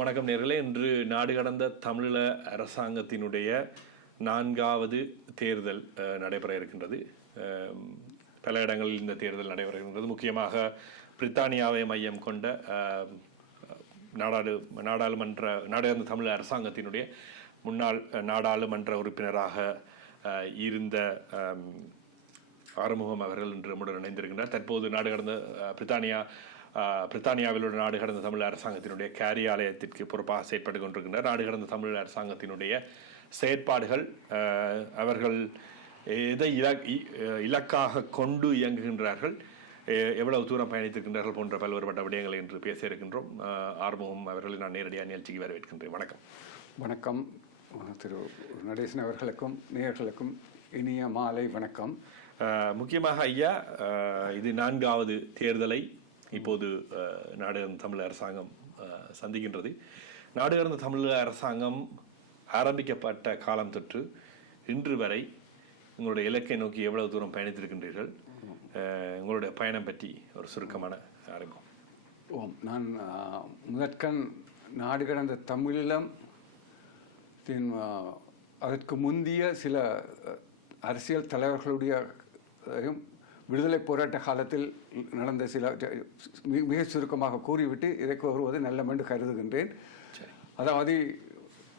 வணக்கம் நேர்களே. இன்று நாடு கடந்த தமிழீழ அரசாங்கத்தினுடைய நான்காவது தேர்தல் நடைபெற இருக்கின்றது. பல இடங்களில் இந்த தேர்தல் நடைபெற இருக்கின்றது. முக்கியமாக பிரித்தானியாவை மையம் கொண்ட நாடாளு நாடாளுமன்ற நாடுகடந்த தமிழ் அரசாங்கத்தினுடைய முன்னாள் நாடாளுமன்ற உறுப்பினராக இருந்த ஆறுமுகம் அவர்கள் இன்று நம்முடன் இணைந்திருக்கின்றார். தற்போது நாடு கடந்த பிரித்தானியா பிரித்தானியாவில் உள்ள நாடு கடந்த தமிழ் அரசாங்கத்தினுடைய காரியாலயத்திற்கு பொறுப்பாக செயற்பட்டு கொண்டிருக்கின்றார் நாடு கடந்த தமிழ் அரசாங்கத்தினுடைய செயற்பாடுகள் அவர்கள் எதை இலக் இலக்காக கொண்டு இயங்குகின்றார்கள் எவ்வளவு தூரம் பயணித்திருக்கின்றார்கள் போன்ற பல்வேறுபட்ட விடயங்களை இன்று பேச இருக்கின்றோம். ஆறுமுகம் அவர்களை நான் நேரடியாக நிகழ்ச்சிக்கு வரவேற்கின்றேன். வணக்கம். வணக்கம். திரு நடேசன் அவர்களுக்கும் நேயர்களுக்கும் இனிய மாலை வணக்கம். முக்கியமாக ஐயா இது நான்காவது தேர்தலை இப்போது நாடு கடந்த தமிழ் அரசாங்கம் சந்திக்கின்றது. நாடு கடந்த தமிழ் அரசாங்கம் ஆரம்பிக்கப்பட்ட காலம் தொற்று இன்று வரை உங்களுடைய இலக்கை நோக்கி எவ்வளவு தூரம் பயணித்திருக்கின்றீர்கள்? உங்களுடைய பயணம் பற்றி ஒரு சுருக்கமான ஆரம்பம் ஓம். நான் முதற்கண் நாடு கடந்த தமிழிலம் அதற்கு முந்திய சில அரசியல் தலைவர்களுடைய விடுதலை போராட்ட காலத்தில் நடந்த சில மிக சுருக்கமாக கூறிவிட்டு இதை கூறுவது நல்லம் என்று கருதுகின்றேன். அதாவது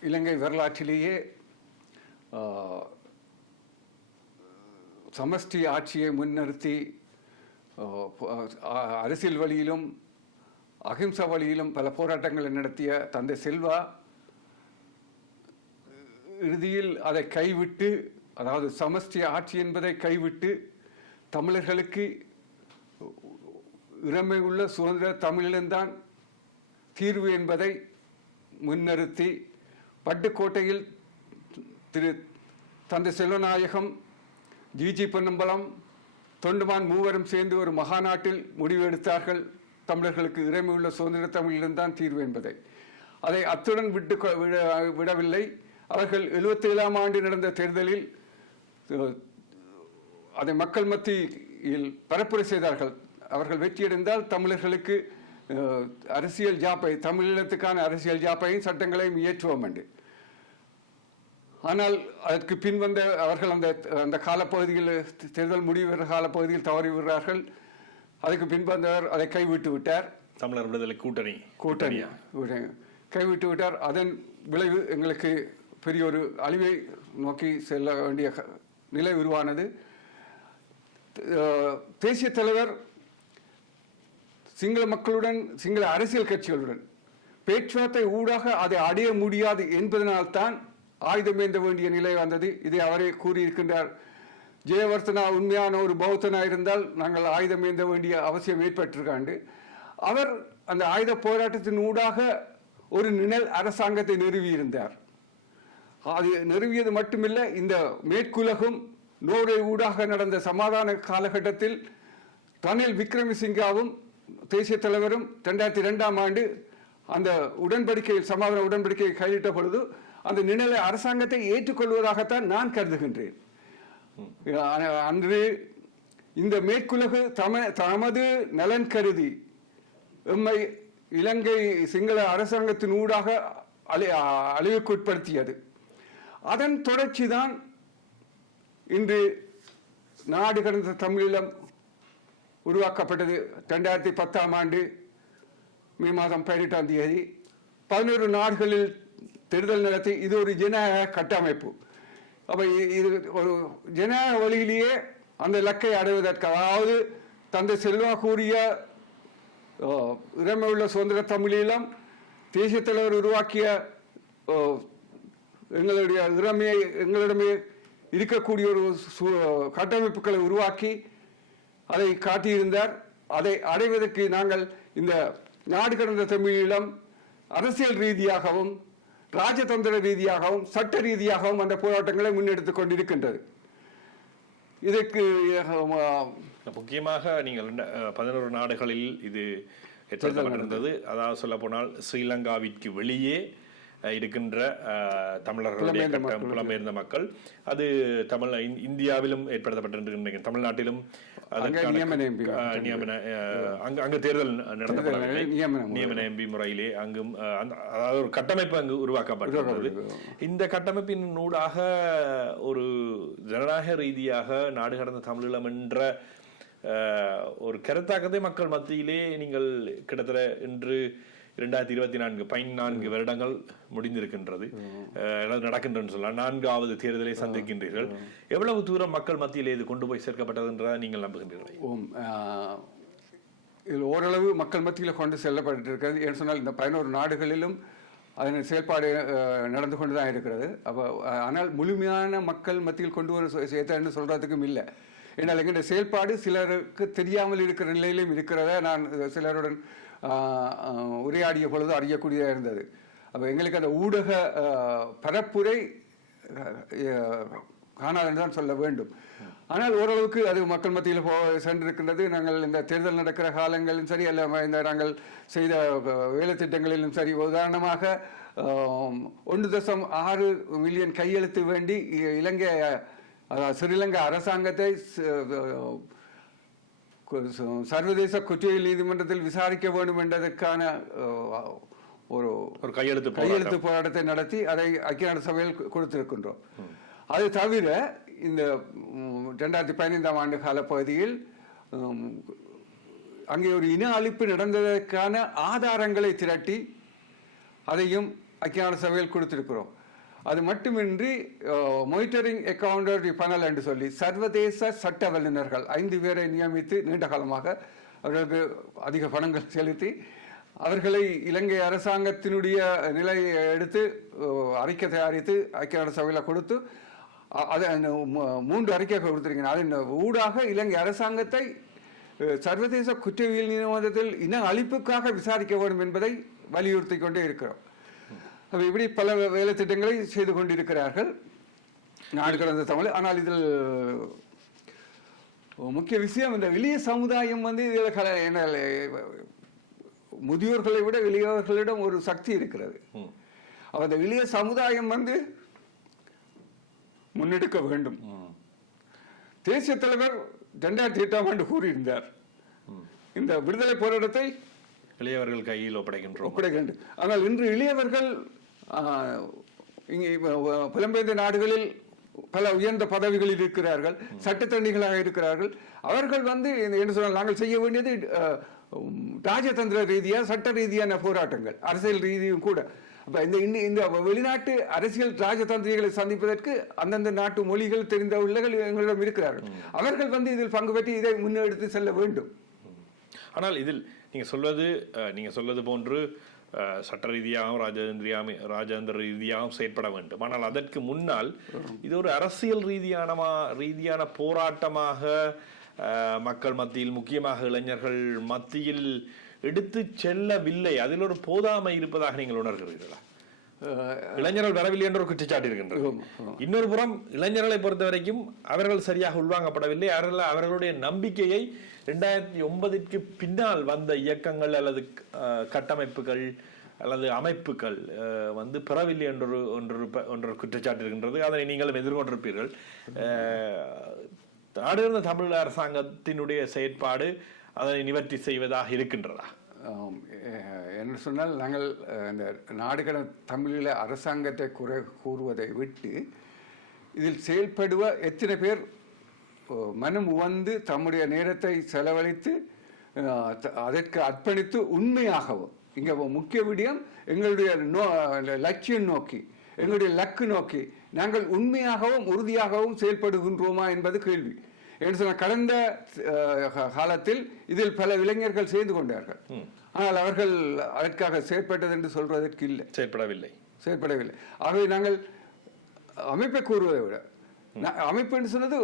இலங்கை வரலாற்றிலேயே சமஷ்டி ஆட்சியை முன்னிறுத்தி அரசியல் வழியிலும் அகிம்சா வழியிலும் பல போராட்டங்களை நடத்திய தந்தை செல்வா இறுதியில் அதை கைவிட்டு அதாவது சமஷ்டி ஆட்சி என்பதை கைவிட்டு தமிழர்களுக்கு இறமை உள்ள சுதந்திர தமிழில்தான் தீர்வு என்பதை முன்னிறுத்தி பட்டுக்கோட்டையில் திரு தந்தை செல்வநாயகம் ஜிஜி பொன்னம்பலம் தொண்டுமான் மூவரும் சேர்ந்து ஒரு மகாநாட்டில் முடிவு எடுத்தார்கள் தமிழர்களுக்கு இறைமை உள்ள சுதந்திர தமிழில்தான் தீர்வு என்பதை. அதை அத்துடன் விட்டு விட- விடவில்லை. அவர்கள் 77 ஏழாம் ஆண்டு நடந்த தேர்தலில் அதை மக்கள் மத்தியில் பரப்புரை செய்தார்கள். அவர்கள் வெற்றியடைந்தால் தமிழர்களுக்கு அரசியல் ஜாப்பை தமிழீழத்துக்கான அரசியல் ஜாப்பையும் சட்டங்களையும் இயற்றுவோம் என்று. ஆனால் அதற்கு பின் வந்த அவர்கள் அந்த அந்த காலப்பகுதியில் தேர்தல் முடிவு காலப்பகுதியில் தவறி விடுறார்கள் அதுக்கு பின் வந்தவர் அதை கைவிட்டு விட்டார். தமிழர் விடுதலை கூட்டணி. கூட்டணி. கைவிட்டு விட்டார். அதன் விளைவு எங்களுக்கு பெரிய ஒரு அழிவை நோக்கி செல்ல வேண்டிய நிலை உருவானது. தேசிய தலைவர் சிங்கள மக்களுடன் சிங்கள அரசியல் கட்சிகளுடன் பேச்சுவார்த்தை ஊடாக அதை அடைய முடியாது என்பதனால்தான் ஆயுதம் ஏந்த வேண்டிய நிலை வந்தது. இதை அவரே கூறியிருக்கின்றார். ஜெயவர்த்தனா உண்மையான ஒரு பௌத்தனா இருந்தால் நாங்கள் ஆயுதம் ஏந்த வேண்டிய அவசியம் ஏற்பட்டிருக்காண்டு. அவர் அந்த ஆயுத போராட்டத்தின் ஊடாக ஒரு நிழல் அரசாங்கத்தை நிறுவியிருந்தார். அது நிறுவியது மட்டுமில்லை இந்த மேற்குலகும் நோரை ஊடாக நடந்த சமாதான காலகட்டத்தில் ரணில் விக்ரமசிங்காவும் தேசிய தலைவரும் ரெண்டாயிரத்தி ரெண்டாம் ஆண்டு அந்த உடன்படிக்கையில் சமாதான உடன்படிக்கையை கையிட்ட பொழுது அந்த நிழலை அரசாங்கத்தை ஏற்றுக்கொள்வதாகத்தான் நான் கருதுகின்றேன். அன்று இந்த மேற்குலகு தம தமது நலன் கருதி எம்மை இலங்கை சிங்கள அரசாங்கத்தின் ஊடாக அழி அழிவுக்குட்படுத்தியது. அதன் தொடர்ச்சி தான் இன்று நாடு கடந்த தமிழீழம் உருவாக்கப்பட்டது ரெண்டாயிரத்தி பத்தாம் ஆண்டு மே மாதம் பதினெட்டாம் தேதி. பதினோரு நாடுகளில் தேர்தல் நடத்தி இது ஒரு ஜனநாயக கட்டமைப்பு. அப்போ இது ஒரு ஜனநாயக வழியிலேயே அந்த இலக்கை அடைவதற்கு அதாவது தந்தை செல்வா கூறிய இறைமை உள்ள சுதந்திர தமிழீழம் தேசிய தலைவர் உருவாக்கிய எங்களுடைய இறமையை எங்களிடமே இருக்கக்கூடிய ஒரு கட்டமைப்புகளை உருவாக்கி அதை காட்டியிருந்தார். அதை அடைவதற்கு நாங்கள் இந்த நாடு கடந்த தமிழீழம் அரசியல் ரீதியாகவும் ராஜதந்திர ரீதியாகவும் சட்ட ரீதியாகவும் அந்த போராட்டங்களை முன்னெடுத்துக் கொண்டிருக்கின்றது. இதற்கு முக்கியமாக நீங்கள் பதினோரு நாடுகளில் இது ஏற்படுத்தப்பட்டிருந்தது அதாவது சொல்ல போனால் ஸ்ரீலங்காவிற்கு வெளியே இருக்கின்ற தமிழர்களுடைய கட்டம் மக்கள். புலம்பெயர்ந்த மக்கள். அது தமிழ் இந்- இந்தியாவிலும் ஏற்படுத்தப்பட்டிருக்கின்ற தமிழ்நாட்டிலும் நியமன அங்க தேர்தல் நடத்தப்படவில்லை. நியமன எம்பி. முறையிலே அங்கும் அதாவது ஒரு கட்டமைப்பு அங்கு உருவாக்கப்பட்டிருந்தது. இந்த கட்டமைப்பின் ஊடாக ஒரு ஜனநாயக ரீதியாக நாடு கடந்த தமிழீழம் என்ற ஒரு கருத்தாக்கத்தை மக்கள் மத்தியிலே நீங்கள் கிட்டத்தட்ட இன்று இரண்டாயிரத்தி இருபத்தி நான்கு பதினான்கு வருடங்கள் முடிந்திருக்கின்றது. நடக்கின்றன்னு சொல்லலாம். நான்காவது தேர்தலை சந்திக்கின்றீர்கள். எவ்வளவு தூரம் மக்கள் மத்தியிலே இது கொண்டு போய் சேர்க்கப்பட்டது என்றதை நீங்கள் நம்புகின்றீர்கள்? இதில் ஓரளவு மக்கள் மத்தியில் கொண்டு செல்லப்பட்டிருக்கிறது. ஏன்னு சொன்னால் இந்த பதினோரு நாடுகளிலும் அதன் செயல்பாடு நடந்து கொண்டு தான் இருக்கிறது. அப்போ ஆனால் முழுமையான மக்கள் மத்தியில் கொண்டு வர சேர்த்தன்னு சொல்றதுக்கும் இல்லை. ஏன்னால் எங்களுடைய செயல்பாடு சிலருக்கு தெரியாமல் இருக்கிற நிலையிலும் இருக்கிறத நான் சிலருடன் உரையாடிய பொழுது அறியக்கூடியதாக இருந்தது. அப்போ எங்களுக்கு அந்த ஊடக பரப்புரை அஹ், காணாதுன்னு தான் சொல்ல வேண்டும். ஆனால் ஓரளவுக்கு அது மக்கள் மத்தியில் போ சென்றிருக்கின்றது. நாங்கள் இந்த தேர்தல் நடக்கிற காலங்களிலும் சரி அல்ல இந்த நாங்கள் செய்த வேலைத்திட்டங்களிலும் வேலை திட்டங்களிலும் சரி உதாரணமாக ஒன்று தசம் ஆறு மில்லியன் கையெழுத்து வேண்டி இலங்கை அதாவது ஸ்ரீலங்கா அரசாங்கத்தை சர்வதேச குற்றவியல் நீதிமன்றத்தில் விசாரிக்க வேண்டும் என்பதற்கான ஒரு ஒரு கையெழுத்து. கையெழுத்து போராட்டத்தை நடத்தி அதை ஐக்கிய நாடு சபையில் கொடுத்திருக்கின்றோம். அது தவிர இந்த ரெண்டாயிரத்தி பதினைந்தாம் ஆண்டு கால பகுதியில் அங்கே ஒரு இன அழிப்பு நடந்ததற்கான ஆதாரங்களை திரட்டி அதையும் ஐக்கிய நாடு சபையில் கொடுத்திருக்கிறோம். அது மட்டுமின்றி மானிட்டரிங் அக்கவுண்டரி பனல் என்று சொல்லி சர்வதேச சட்ட வல்லுநர்கள் ஐந்து பேரை நியமித்து நீண்ட காலமாக அவர்களுக்கு அதிக பணங்கள் செலுத்தி அவர்களை இலங்கை அரசாங்கத்தினுடைய நிலையை எடுத்து அறிக்கை தயாரித்து ஐக்கிய நாடு சபையில் கொடுத்து அதை மூன்று அறிக்கை கொடுத்திருக்கீங்க அதன் ஊடாக இலங்கை அரசாங்கத்தை சர்வதேச குற்றவியல் நீதிமன்றத்தில் இன அழிப்புக்காக விசாரிக்க வேண்டும் என்பதை வலியுறுத்தி கொண்டே இருக்கிறோம். அப்ப இப்படி பல வேலை திட்டங்களை செய்து கொண்டிருக்கிறார்கள். நாடு கடந்த தமிழ் ஆனால் இதில் முக்கிய விஷயம் இந்த இளைய சமுதாயம் வந்து இதில் கல என்ன முதியோர்களை விட இளையவர்களிடம் ஒரு சக்தி இருக்கிறது. அந்த இளைய சமுதாயம் வந்து முன்னெடுக்க வேண்டும். தேசிய தலைவர் ரெண்டாயிரத்தி எட்டாம் ஆண்டு கூறியிருந்தார். இந்த விடுதலை போராட்டத்தை இளையவர்கள் கையில் ஒப்படைக்கின்றோம். ஒப்படைக்க வேண்டும். ஆனால் இன்று இளையவர்கள் இங்கே புலம்பெயர்ந்த நாடுகளில் பல உயர்ந்த பதவிகளில் இருக்கிறார்கள் சட்டத்தரணிகளாக இருக்கிறார்கள். அவர்கள் வந்து என்ன சொன்னால் நாங்கள் செய்ய வேண்டியது ராஜதந்திர ரீதியாக சட்ட ரீதியான போராட்டங்கள் அரசியல் ரீதியும் கூட. இந்த இந்த- இந்த வெளிநாட்டு அரசியல் ராஜதந்திரிகளை சந்திப்பதற்கு அந்தந்த நாட்டு மொழிகள் தெரிந்த உள்ளகள் எங்களிடம் இருக்கிறார்கள். அவர்கள் வந்து இதில் பங்கு பெற்று இதை முன்னெடுத்து செல்ல வேண்டும். ஆனால் இதில் நீங்க சொல்வது நீங்கள் நீங்க சொல்வது போன்று சட்ட ரீதியாகவும் ராஜேந்திரியாம ராஜேந்திர ரீதியாகவும் செயற்பட வேண்டும். ஆனால் அதற்கு முன்னால் இது ஒரு அரசியல் ரீதியான ரீதியான போராட்டமாக மக்கள் மத்தியில் முக்கியமாக இளைஞர்கள் மத்தியில் எடுத்து செல்லவில்லை. அதில் ஒரு போதாமை இருப்பதாக நீங்கள் உணர்கிறீர்களா? இளைஞர்கள் வரவில்லை என்ற ஒரு குற்றச்சாட்டு இருக்கின்றது இன்னொரு புறம் இளைஞர்களை பொறுத்த வரைக்கும் அவர்கள் சரியாக உள்வாங்கப்படவில்லை. அவர்கள் அவர்களுடைய நம்பிக்கையை ரெண்டாயிரத்தி ஒன்பதிற்கு பின்னால் வந்த இயக்கங்கள் அல்லது கட்டமைப்புகள் அல்லது அமைப்புகள் வந்து பெறவில்லை என்றொரு ஒன்று ப- ஒன்றொரு குற்றச்சாட்டு இருக்கின்றது. அதை நீங்களும் எதிர்கொண்டிருப்பீர்கள். நாடுகிற தமிழ் அரசாங்கத்தினுடைய செயற்பாடு அதை நிவர்த்தி செய்வதாக இருக்கின்றதா? என்று சொன்னால் நாங்கள் இந்த நாடுகள தமிழீழ அரசாங்கத்தை குறை கூறுவதை விட்டு இதில் செயல்படுவ எத்தனை பேர் மனம் உவந்து தம்முடைய நேரத்தை செலவழித்து அதற்கு அர்ப்பணித்து உண்மையாகவும் இங்கே முக்கிய விடயம் எங்களுடைய நோ லட்சியம் நோக்கி எங்களுடைய லக்கு நோக்கி நாங்கள் உண்மையாகவும் உறுதியாகவும் செயல்படுகின்றோமா என்பது கேள்வி. என்று சொன்ன கடந்த காலத்தில் இதில் பல இளைஞர்கள் செய்து கொண்டார்கள். ஆனால் அவர்கள் அதற்காக செயற்பட்டது என்று சொல்வதற்கு இல்லை. செயற்படவில்லை. செயற்படவில்லை. ஆகவே நாங்கள் அமைப்பை கூறுவதை விட அமைப்பு என்று சொன்னது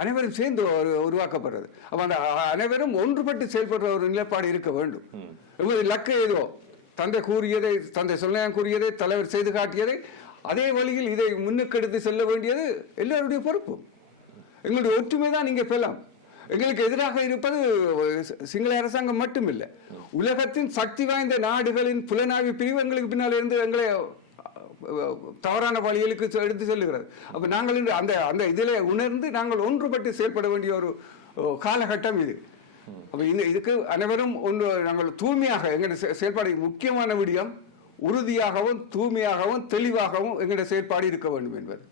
அனைவரும் சேர்ந்து ஒரு உருவாக்கப்படுறது. அப்ப அந்த அனைவரும் ஒன்றுபட்டு செயல்படுற ஒரு நிலைப்பாடு இருக்க வேண்டும். லக்கு ஏதோ தந்தை கூறியதை தந்தை சொன்ன கூறியதை தலைவர் செய்து காட்டியதை அதே வழியில் இதை முன்னுக்கெடுத்து செல்ல வேண்டியது எல்லாருடைய பொறுப்பு. எங்களுடைய ஒற்றுமை தான் நீங்க பெறலாம் எங்களுக்கு எதிராக இருப்பது சிங்கள அரசாங்கம் மட்டுமில்லை. உலகத்தின் சக்தி வாய்ந்த நாடுகளின் புலனாய்வு பிரிவு எங்களுக்கு பின்னால் இருந்து எங்களை தவறான வழிகளுக்கு எடுத்து செல்லுகிறது. அப்ப நாங்கள் அந்த அந்த இதிலே உணர்ந்து நாங்கள் ஒன்றுபட்டு செயல்பட வேண்டிய ஒரு காலகட்டம் இது. அப்ப இந்த இதுக்கு அனைவரும் ஒன்று நாங்கள் தூய்மையாக எங்களுடைய செயல்பாடு முக்கியமான விடயம் உறுதியாகவும் தூய்மையாகவும் தெளிவாகவும் எங்களுடைய செயல்பாடு இருக்க வேண்டும் என்பது.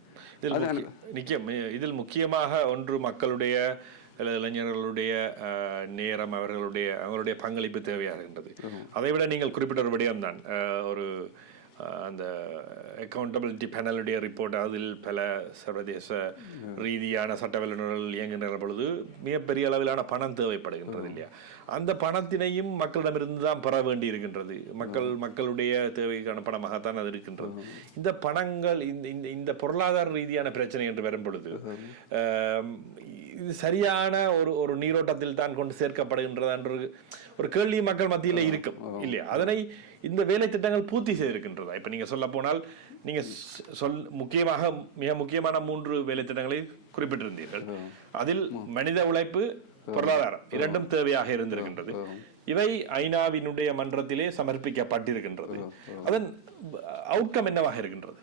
இதில் நிச்சயம் இதில் முக்கியமாக ஒன்று மக்களுடைய அல்லது இளைஞர்களுடைய நேரம் அவர்களுடைய அவங்களுடைய பங்களிப்பு தேவையாகின்றது. அதை விட நீங்கள் குறிப்பிட்ட ஒரு விடயம்தான். ஒரு அந்த அக்கௌண்டபிலிட்டி பேனலுடைய ரிப்போர்ட் அதில் பல சர்வதேச ரீதியான சட்ட வல்லுநர்கள் இயங்குகின்ற பொழுது மிகப்பெரிய அளவிலான பணம் தேவைப்படுகின்றது இல்லையா? அந்த பணத்தினையும் மக்களிடமிருந்து தான் பெற வேண்டி இருக்கின்றது. மக்கள் மக்களுடைய தேவைக்கான பணமாகத்தான் அது இருக்கின்றது. இந்த பணங்கள் இந்த இந்த- இந்த பொருளாதார ரீதியான பிரச்சனை என்று வரும் பொழுது இது சரியான ஒரு ஒரு நீரோட்டத்தில் தான் கொண்டு சேர்க்கப்படுகின்றதா என்ற ஒரு கேள்வி மக்கள் மத்தியில இருக்கும் இல்லையா? அதனை இந்த வேலை திட்டங்கள் பூர்த்தி செய்திருக்கின்றதா? இப்ப நீங்க சொல்ல போனால் நீங்க சொ- சொல் முக்கியமாக மிக முக்கியமான மூன்று வேலை திட்டங்களை குறிப்பிட்டிருந்தீர்கள். அதில் மனித உழைப்பு பொருளாதாரம் இரண்டும் தேவையாக இருந்திருக்கின்றது. இவை ஐநாவினுடைய மன்றத்திலே சமர்ப்பிக்கப்பட்டிருக்கின்றது. அதன் அவுட்கம் என்னவாக இருக்கின்றது?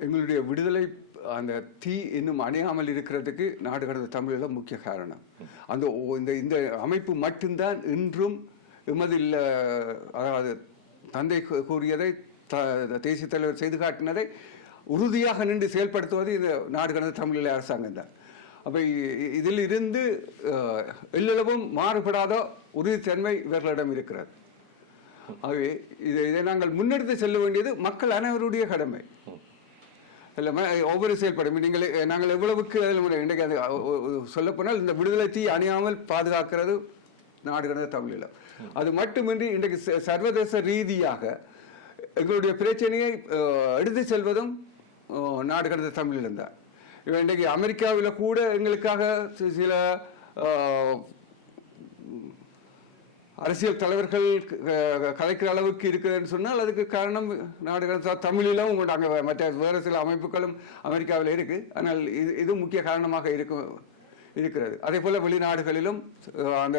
எங்களுடைய விடுதலை அந்த தீ இன்னும் அணையாமல் இருக்கிறதுக்கு நாடு கடந்த தமிழீழம் முக்கிய காரணம். அந்த இந்த இந்த அமைப்பு மட்டும்தான் இன்றும் எமது அதாவது தந்தை கூறியதை த- தேசிய தலைவர் செய்து காட்டினதை உறுதியாக நின்று செயல்படுத்துவது இந்த நாடு கடந்த தமிழீழ அரசாங்கம் தான். அப்போ இதில் இருந்து எல்லளவும் மாறுபடாத உறுதித்தன்மை இவர்களிடம் இருக்கிறது. ஆகவே இதை இதை நாங்கள் முன்னெடுத்து செல்ல வேண்டியது மக்கள் அனைவருடைய கடமை. இல்லை ஒவ்வொரு செயல்படும் நீங்கள் நாங்கள் எவ்வளவுக்கு அதில் முறை- இன்றைக்கு அது சொல்லப்போனால் இந்த விடுதலை தீ அணியாமல் பாதுகாக்கிறது நாடு கடந்த தமிழீழம். அது மட்டுமின்றி இன்றைக்கு ச- சர்வதேச ரீதியாக எங்களுடைய பிரச்சனையை எடுத்து செல்வதும் நாடு கடந்த தமிழீழம் தான். இன்றைக்கு அமெரிக்காவில் கூட எங்களுக்காக சில அரசியல் தலைவர்கள் கலைக்கிற அளவுக்கு இருக்குதுன்னு சொன்னால் அதுக்கு காரணம் நாடு கடந்த தமிழிலும் உண்டு அங்கே மற்ற வேறு சில அமைப்புகளும் அமெரிக்காவில் இருக்குது ஆனால் இது இது முக்கிய காரணமாக இருக்கும் இருக்கிறது. அதே போல வெளிநாடுகளிலும் அந்த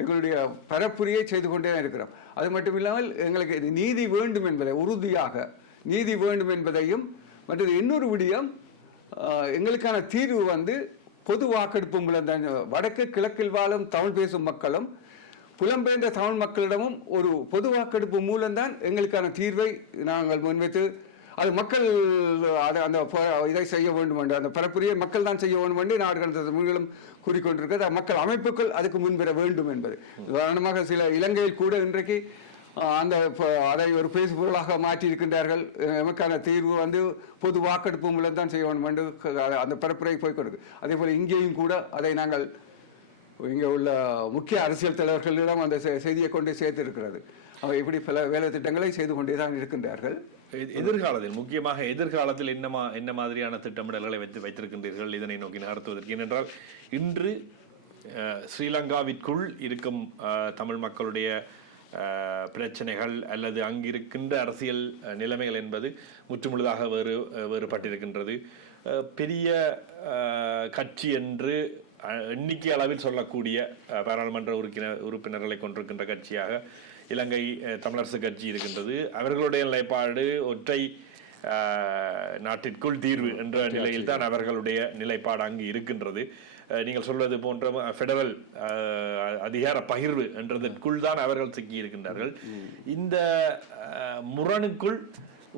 எங்களுடைய பரப்புரையை செய்து கொண்டே தான் இருக்கிறோம். அது மட்டும் இல்லாமல் எங்களுக்கு இது நீதி வேண்டும் என்பதை உறுதியாக நீதி வேண்டும் என்பதையும் மற்றது இன்னொரு விடயம் எங்களுக்கான தீர்வு வந்து பொது வாக்கெடுப்பு மூலம் தான் வடக்கு கிழக்கில் வாழும் தமிழ் பேசும் மக்களும் புலம்பெயர்ந்த தமிழ் மக்களிடமும் ஒரு பொது வாக்கெடுப்பு மூலம்தான் எங்களுக்கான தீர்வை நாங்கள் முன்வைத்து அது மக்கள் அதை அந்த இதை செய்ய வேண்டும் என்று அந்த பரப்புரையை மக்கள் தான் செய்ய வேண்டும் என்று நாடு கடந்த தமிழ்களும் கூறிக்கொண்டிருக்கிறது. மக்கள் அமைப்புகள் அதுக்கு முன்வர வேண்டும் என்பது. உதாரணமாக சில இலங்கையில் கூட இன்றைக்கு அந்த அதை ஒரு பேசுபொருளாக மாற்றி இருக்கின்றார்கள் எமக்கான தீர்வு வந்து பொது வாக்கெடுப்பு மூலம் தான் செய்ய வேண்டும் என்று அந்த பரப்புரை போய்க்கொடுக்கு அதே போல இங்கேயும் கூட அதை நாங்கள் இங்கே உள்ள முக்கிய அரசியல் தலைவர்களிடம் அந்த செ- செய்தியை கொண்டு சேர்த்திருக்கிறது. அவை இப்படி பல வேலை திட்டங்களை செய்து கொண்டே தான் இருக்கின்றார்கள். எதிர்காலத்தில் முக்கியமாக எதிர்காலத்தில் என்ன மா- என்ன மாதிரியான திட்டமிடல்களை வைத்து வைத்திருக்கின்றீர்கள் இதனை நோக்கி நகர்த்துவதற்கு? ஏனென்றால் இன்று ஸ்ரீலங்காவிற்குள் இருக்கும் தமிழ் மக்களுடைய பிரச்சனைகள் அல்லது அங்கிருக்கின்ற அரசியல் நிலைமைகள் என்பது முற்றுமுழுதாக வேறு வேறுபட்டிருக்கின்றது. பெரிய கட்சி என்று எண்ணிக்கை அளவில் சொல்லக்கூடிய பாராளுமன்ற உறுப்பினர் உறுப்பினர்களை கொண்டிருக்கின்ற கட்சியாக இலங்கை தமிழரசு கட்சி இருக்கின்றது. அவர்களுடைய நிலைப்பாடு ஒற்றை நாட்டிற்குள் தீர்வு என்ற நிலையில் தான் அவர்களுடைய நிலைப்பாடு அங்கு இருக்கின்றது. நீங்கள் சொல்வது போன்ற ஃபெடரல் அதிகார பகிர்வு என்றதற்குள் தான் அவர்கள் சிக்கி இருக்கின்றார்கள் இந்த முரணுக்குள்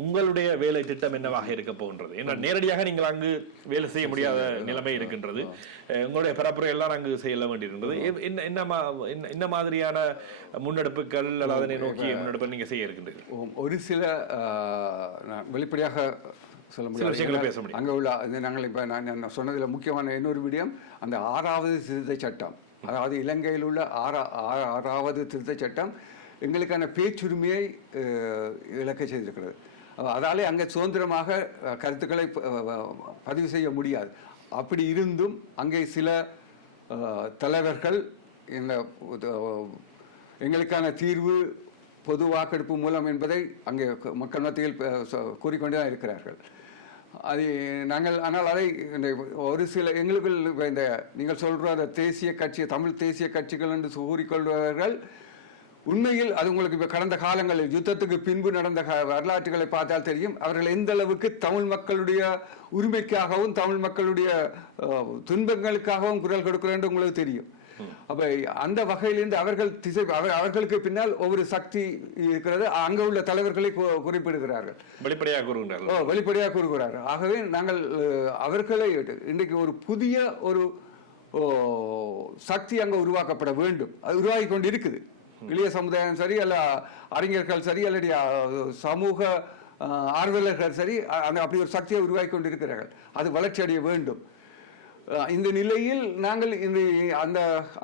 உங்களுடைய வேலை திட்டம் என்னவாக இருக்க போகின்றது? ஏன்னா நேரடியாக நீங்கள் அங்கு வேலை செய்ய முடியாத நிலைமை இருக்கின்றது. உங்களுடைய பரப்புரை எல்லாம் அங்கு செய்ய வேண்டியிருக்கின்றது எ- என்ன என்ன என்ன- மாதிரியான முன்னெடுப்புகள் அல்லது அதனை நோக்கிய முன்னெடுப்பு நீங்க செய்ய இருக்கின்றீர்கள்? ஒரு சில வெளிப்படையாக சொல்ல ஏன்னா, பேச முடியும். அங்கே உள்ள நாங்கள் இப்போ நான் சொன்னதில் முக்கியமான இன்னொரு விடயம் அந்த ஆறாவது திருத்த சட்டம். அதாவது இலங்கையில் உள்ள ஆறா ஆறாவது திருத்த சட்டம் எங்களுக்கான பேச்சுரிமையை இழக்க செய்திருக்கிறது. அதாலே அங்கே சுதந்திரமாக கருத்துக்களை பதிவு செய்ய முடியாது. அப்படி இருந்தும் அங்கே சில தலைவர்கள் இந்த எங்களுக்கான தீர்வு பொது வாக்கெடுப்பு மூலம் என்பதை அங்கே மக்கள் மத்தியில் கூறிக்கொண்டே தான் இருக்கிறார்கள். அது நாங்கள் ஆனால் அதை இந்த ஒரு சில எங்களுக்குள் இந்த நீங்கள் சொல்கிற அந்த தேசிய கட்சி தமிழ் தேசிய கட்சிகள் என்று கூறிக்கொள்பவர்கள் உண்மையில் அது உங்களுக்கு இப்ப கடந்த காலங்களில் யுத்தத்துக்கு பின்பு நடந்த வரலாற்றுகளை பார்த்தால் தெரியும் அவர்கள் எந்த அளவுக்கு தமிழ் மக்களுடைய உரிமைக்காகவும் தமிழ் மக்களுடைய துன்பங்களுக்காகவும் குரல் கொடுக்கிறேன் உங்களுக்கு தெரியும். அப்ப அந்த வகையிலிருந்து அவர்கள் திசை அவர்- அவர்களுக்கு பின்னால் ஒவ்வொரு சக்தி இருக்கிறது அங்க உள்ள தலைவர்களை குறிப்பிடுகிறார்கள். வெளிப்படையாக கூறுகின்றார்கள். ஓ வெளிப்படையாக கூறுகிறார்கள். ஆகவே நாங்கள் அவர்களை இன்றைக்கு ஒரு புதிய ஒரு சக்தி அங்க உருவாக்கப்பட வேண்டும். அது உருவாகி கொண்டு இருக்குது இளைய சமுதாயம் சரி அல்ல அறிஞர்கள் சரி அல்லது சமூக ஆர்வலர்கள் சரி அந்த அப்படி ஒரு சக்தியை உருவாக்கி கொண்டிருக்கிறார்கள். அது வளர்ச்சி அடைய வேண்டும். இந்த நிலையில் நாங்கள் இந்த அந்த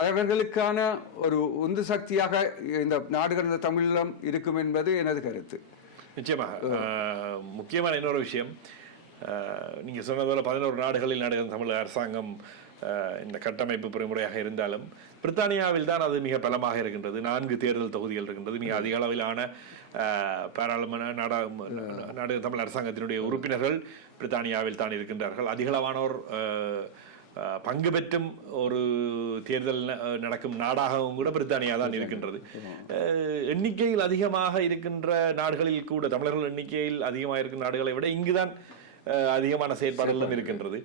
அவர்களுக்கான ஒரு உந்து சக்தியாக இந்த நாடு கடந்த தமிழம் இருக்கும் என்பது எனது கருத்து. நிச்சயமாக. முக்கியமான இன்னொரு விஷயம். நீங்கள் சொன்னது போல பதினோரு நாடுகளில் நடக்கிற தமிழ் அரசாங்கம் இந்த கட்டமைப்பு பொறிமுறையாக இருந்தாலும் பிரித்தானியாவில் தான் அது மிக பலமாக இருக்கின்றது. நான்கு தேர்தல் தொகுதிகள் இருக்கின்றது. மிக அதிக அளவிலான பாராளுமன்ற நாடா நாடு தமிழ் அரசாங்கத்தினுடைய உறுப்பினர்கள் பிரித்தானியாவில் தான் இருக்கின்றார்கள். அதிகளவானோர் பங்கு பெற்றும் ஒரு தேர்தல் நடக்கும் நாடாகவும் கூட பிரித்தானியா தான் இருக்கின்றது. எண்ணிக்கையில் அதிகமாக இருக்கின்ற நாடுகளில் கூட தமிழர்கள் எண்ணிக்கையில் அதிகமாக இருக்கும் நாடுகளை விட இங்குதான் அதிகமான செயற்பாடுகளும் இருக்கின்றது.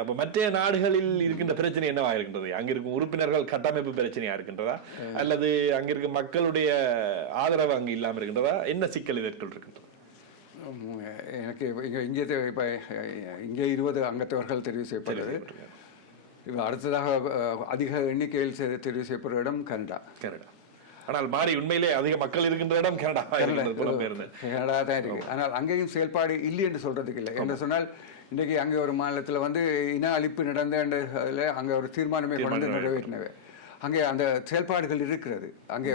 அப்ப மற்ற நாடுகளில் இருக்கின்ற பிரச்சனை என்னவா இருக்கின்றது? அங்க இருக்கும் உறுப்பினர்கள் கட்டமைப்பு பிரச்சனையா இருக்கின்றதா? அல்லது அங்க இருக்கும் மக்களுடைய ஆதரவு அங்கு இல்லாம இருக்கின்றதா? என்ன சிக்கல் இதற்குள் இருக்கின்றது? எனக்கு இங்கே இங்கே இப்போ இங்கே இருபது அங்கத்தவர்கள் தெரிவு செய்யப்பட்டது இப்போ அடுத்ததாக அதிக எண்ணிக்கையில் தெரிவு செய்யப்படுற இடம் கனடா. கனடா. ஆனால் மாறி உண்மையிலே அதிக மக்கள் இருக்கின்ற இடம் கனடா கனடா தான் இருக்கு ஆனால் அங்கேயும் செயல்பாடு இல்லை என்று சொல்றதுக்கு இல்லை. என்று சொன்னால் இன்றைக்கு அங்கே ஒரு மாநிலத்தில் வந்து இன அழிப்பு நடந்த அதில் அங்கே ஒரு தீர்மானமே கொண்டு நிறைவேற்றினவை. அங்கே அந்த செயல்பாடுகள் இருக்கிறது. அங்கே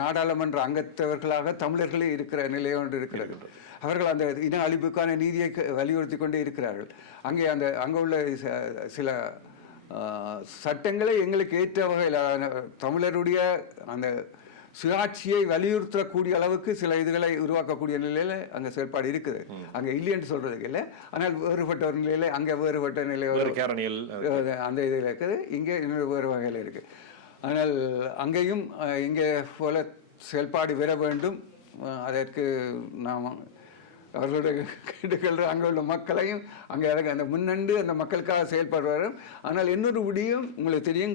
நாடாளுமன்ற அங்கத்தவர்களாக தமிழர்களே இருக்கிற நிலை ஒன்று இருக்கிறது. அவர்கள் அந்த இன அழிப்புக்கான நீதியை வலியுறுத்தி கொண்டே இருக்கிறார்கள். அங்கே அந்த அங்கே உள்ள சில சட்டங்களை எங்களுக்கு ஏற்ற வகையில் தமிழருடைய அந்த சுயாட்சியை வலியுறுத்தக்கூடிய அளவுக்கு சில இதுகளை உருவாக்கக்கூடிய நிலையில அங்க செயல்பாடு இருக்குது. அங்க இல்லைன்னு சொல்றதுக்கு இல்லை. ஆனால் வேறுபட்ட ஒரு நிலையில அங்க வேறுபட்ட நிலை வேறு காரணிகள் அது அந்த இதில் இருக்குது. இங்கே இன்னொரு வேறு வகையில் இருக்கு ஆனால் அங்கேயும் இங்கே போல செயல்பாடு பெற வேண்டும். அதற்கு நாம் அவர்களுடைய கேட்டுக்கொள்கிற அங்கே உள்ள மக்களையும் அங்கே இறங்க அந்த முன்னண்டு அந்த மக்களுக்காக செயல்படுவாரும் ஆனால் இன்னொரு முடியும் உங்களுக்கு தெரியும்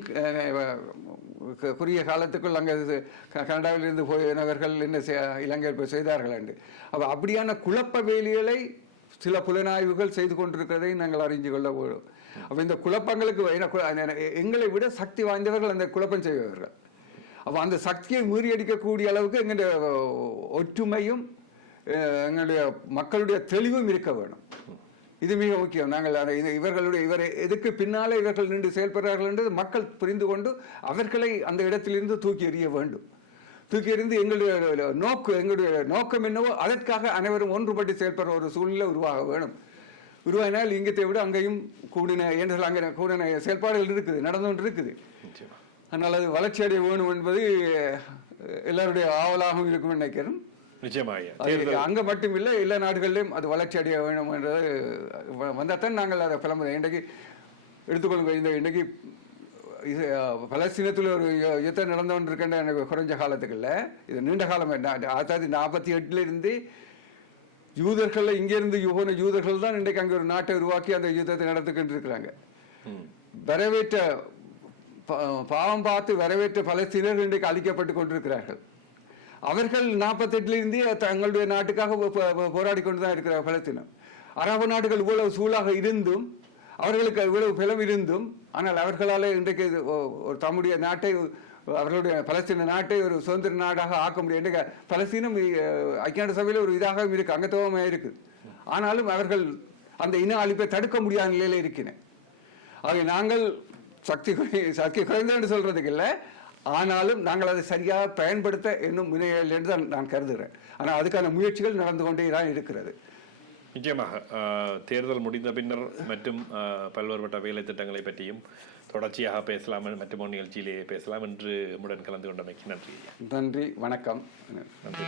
குறுகிய காலத்துக்குள் அங்கே கனடாவிலிருந்து போயினவர்கள் என்ன செய்- இலங்கையில் போய் செய்தார்கள் என்று. அப்போ அப்படியான குழப்ப வேலிகளை சில புலனாய்வுகள் செய்து கொண்டிருக்கிறதை நாங்கள் அறிஞ்சு கொள்ள வேண்டும். அப்போ இந்த குழப்பங்களுக்கு எங்களை விட சக்தி வாய்ந்தவர்கள் அந்த குழப்பம் செய்பவர்கள். அப்போ அந்த சக்தியை முறியடிக்கக்கூடிய அளவுக்கு எங்களுடைய ஒற்றுமையும் எங்களுடைய மக்களுடைய தெளிவும் இருக்க வேணும். இது மிக முக்கியம். நாங்கள் அதை இது இவர்களுடைய இவரை எதுக்கு பின்னாலே இவர்கள் நின்று செயல்படுறார்கள் என்றது மக்கள் புரிந்து கொண்டு அவர்களை அந்த இடத்திலிருந்து தூக்கி எறிய வேண்டும். தூக்கி எறிந்து எங்களுடைய நோக்கு எங்களுடைய நோக்கம் என்னவோ அதற்காக அனைவரும் ஒன்றுபட்டு செயல்படுற ஒரு சூழ்நிலை உருவாக வேணும். உருவாகினால் இங்கத்தை விட அங்கேயும் கூடின ஏனென்றால் அங்கே கூடின செயல்பாடுகள் இருக்குது நடந்து கொண்டு இருக்குது ஆனால் அது வளர்ச்சி அடைய வேணும் என்பது எல்லாருடைய ஆவலாகவும் இருக்கும் நினைக்கிறேன். நிச்சயமா ஐயா அது அங்க மட்டும் இல்லை எல்லா நாடுகளிலும் அது வளர்ச்சி அடைய வேண்டும் என்றது வந்தாத்தான் நாங்கள் அதை கிளம்புது இன்றைக்கு எடுத்துக்கொள்ளுங்க இந்த அஹ், பலஸ்தீனத்தில் ஒரு யுத்தம் நடந்து கொண்டிருக்கின்ற எனக்கு குறைஞ்ச காலத்துக்குள்ள இது நீண்ட காலம் ஆயிரத்தி நாற்பத்தி எட்டுல இருந்து யூதர்கள் இங்கிருந்து போன யூதர்கள் தான் இன்றைக்கு அங்கே ஒரு நாட்டை உருவாக்கி அந்த யுத்தத்தை நடத்திக்கிட்டு இருக்கிறாங்க. வரவேற்ற பாவம் பார்த்து வரவேற்ற பலஸ்தீனர் இன்றைக்கு அழிக்கப்பட்டு கொண்டிருக்கிறார்கள். அவர்கள் நாற்பத்தெட்டுலேருந்தே தங்களுடைய நாட்டுக்காக போராடி கொண்டு தான் இருக்கிறார் பலத்தினம் அரபு நாடுகள் இவ்வளவு சூழாக இருந்தும் அவர்களுக்கு இவ்வளவு பிளவு இருந்தும் ஆனால் அவர்களால் இன்றைக்கு இது ஒரு தம்முடைய நாட்டை அவர்களுடைய பலஸ்தீன நாட்டை ஒரு சுதந்திர நாடாக ஆக்க முடியும். இன்றைக்கு பலஸ்தீனம் ஐக்கிய நாடு சபையில் ஒரு இதாகவும் இருக்கு அங்கத்துவமாக இருக்கு. ஆனாலும் அவர்கள் அந்த இன அழிப்பை தடுக்க முடியாத நிலையில இருக்கிறேன் ஆக நாங்கள் சக்தி குறை- சக்தி குறைந்த சொல்கிறதுக்கு சொல்றதுக்கு இல்லை. ஆனாலும் நாங்கள் அதை சரியாக பயன்படுத்த இன்னும் முனையவில்லை என்று தான் நான் கருதுகிறேன். ஆனால் அதுக்கான முயற்சிகள் நடந்து கொண்டே தான் இருக்கிறது. நிச்சயமாக தேர்தல் முடிந்த பின்னர் மற்றும் பல்வேறுபட்ட வேலை திட்டங்களை பற்றியும் தொடர்ச்சியாக பேசலாம் மற்றும் நிகழ்ச்சியிலேயே பேசலாம் என்று உடன் கலந்து கொண்டமைக்கு நன்றி. நன்றி வணக்கம். நன்றி.